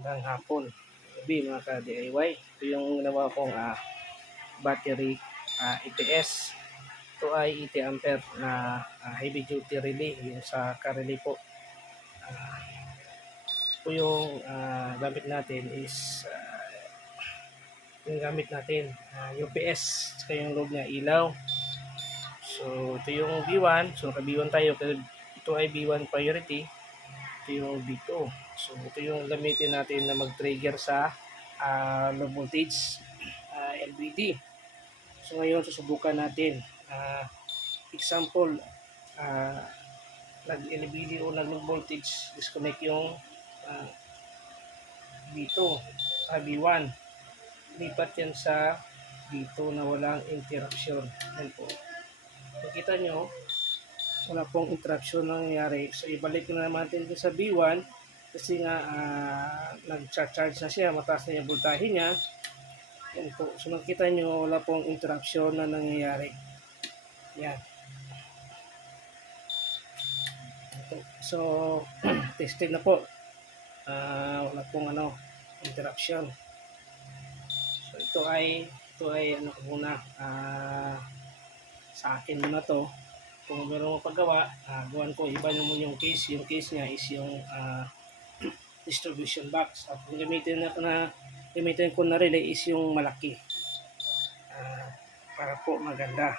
Magandang hapon, gabi mga ka-DIY. Ito yung ginawa kong battery EPS. Ito ay 80 ampere na heavy duty relay, yung sa ka-relay po. Ito yung gamit natin is UPS, saka yung loob niya ilaw. So ito yung B1, so naka B1 tayo, pero ito ay B1 priority. Ito yung B2. So ito yung gamitin natin na mag-trigger sa low voltage LVD. So ngayon susubukan natin. Example, nag-LVD o nag-low voltage, disconnect yung B2, B1. Lipat yan sa B2 na walang interruption. Yan po. Makita nyo, wala pong interruption na nangyayari. So ibalik na naman natin sa B1 kasi nga nag-charge na siya, mataas na yung voltahe niya. Yan po. So makita nyo, wala pong interruption na nangyayari. Yan. So tested na po. Wala pong interruption. So ito ay ano ko muna, sa akin muna to. Kung meron mo paggawa, gawan ko, iba naman yung case. Yung case niya is yung distribution box. At kung gamitin ko na relay is yung malaki. Para po maganda.